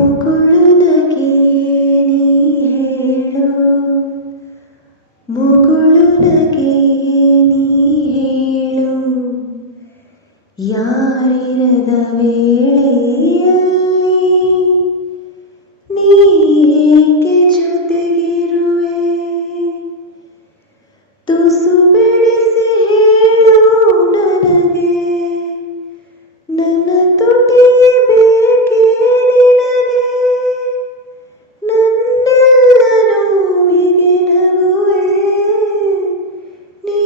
ಮುಗುಳುನಗೆ ನೀ ಹೇಳು, ಮುಗುಳುನಗೆ ನೀ ಹೇಳು, ಯಾರಿರದ ವೇಳೆಯಲ್ಲಿ ನೀ ಏಕೆ ಜೊತೆಗಿರುವೆ? ತುಸು ಬಿಡಿಸಿ ಹೇಳು ನನಗೆ, ನನ್ನ ತುಟಿ ಬೇಕೇ ನಿನಗೆ, ನನ್ನೆಲ್ಲ ನೋವಿಗೆ ನಗುವೆ, ನೀ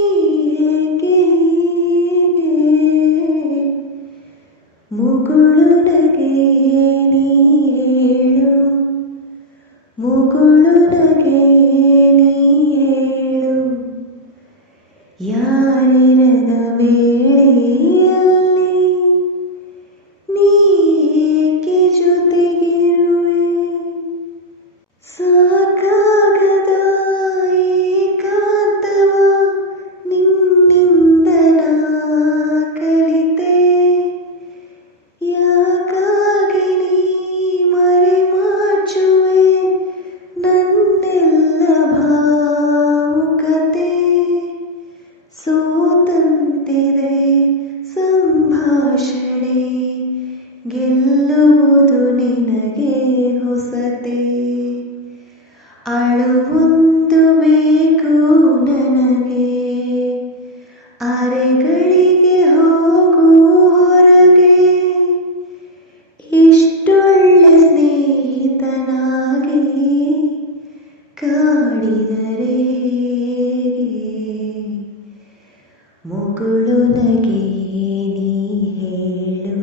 ಏಕೆ ಹೀಗೆ? ಮುಗುಳುನಗೆ ನೀ ಹೇಳು, ಮುಗುಳುನಗೆ ನೀ ಹೇಳು, ಯಾರಿರದ ವೇಳೆಯಲ್ಲಿ ನೀ ಏಕೆ ಜೊತೆಗಿರುವೆ? ಸಾಕಾಗದ ಏಕಾಂತವ ನಿನ್ನಿಂದ ನಾ ಕಲಿತೆ, ಯಾಕಾಗಿ ನೀ ಮರೆಮಾಚುವೆ ನನ್ನೆಲ್ಲ ಭಾವುಕತೆ? ಸೋತಂತಿದೆ ಸಂಭಾಷಣೆ, ಗೆಲ್ಲುವುದು ನಿನಗೆ ಹೊಸತೆ. ಅಳುವೊಂದು ಬೇಕು ನನಗೆ, ಅರೆಗಳಿಗೆ ಹೋಗು ಹೊರಗೆ, ಇಷ್ಟೊಳ್ಳೆ ಸ್ನೇಹಿತನಾಗಿ ಕಾಡಿದರೆ ಹೇಗೆ? ಮುಗುಳುನಗೆ ನೀ ಹೇಳು,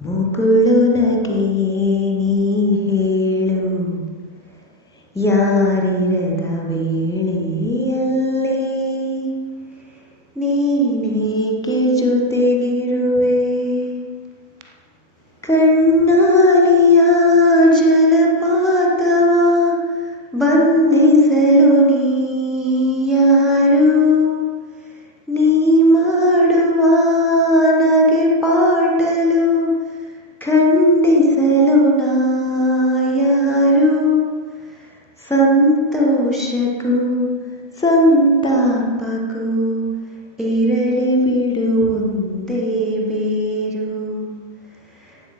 ಮುಗುಳುನಗೆ ನೀ ಹೇಳು, ಯಾರಿರದ ವೇಳೆಯಲ್ಲಿ ನೀನೇಕೆ ಜೊತೆಗಿರುವೆ? ಕಣ್ಣಾಲಿಯ ಜಲಪಾತವ ಬಂಧಿಸಲು ನೀ ಯಾರು? ನೀ ಮಾಡುವ ನಗೆ ಪಾಟಲು ಖಂಡಿಸಲು ನಾ ಯಾರು? ಸಂತೋಷಕ್ಕೂ ಸಂತಾಪಕ್ಕೂ ಇರಲಿ ಬಿಡು ಒಂದೇ ಬೇರು,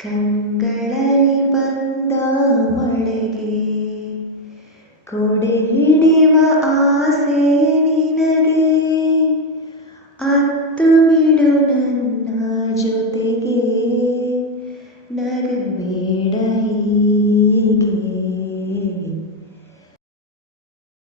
ಕಂಗಳಲ್ಲಿ ಬಂದ ಮಳೆಗೆ ಕೊಡೆ ಹಿಡಿಯುವ ಆಸೆ ನಿನಗೆ, ಅತ್ತು ಬಿಡು ನನ್ನ ಜೊತೆಗೆ, ನಗಬೇಡ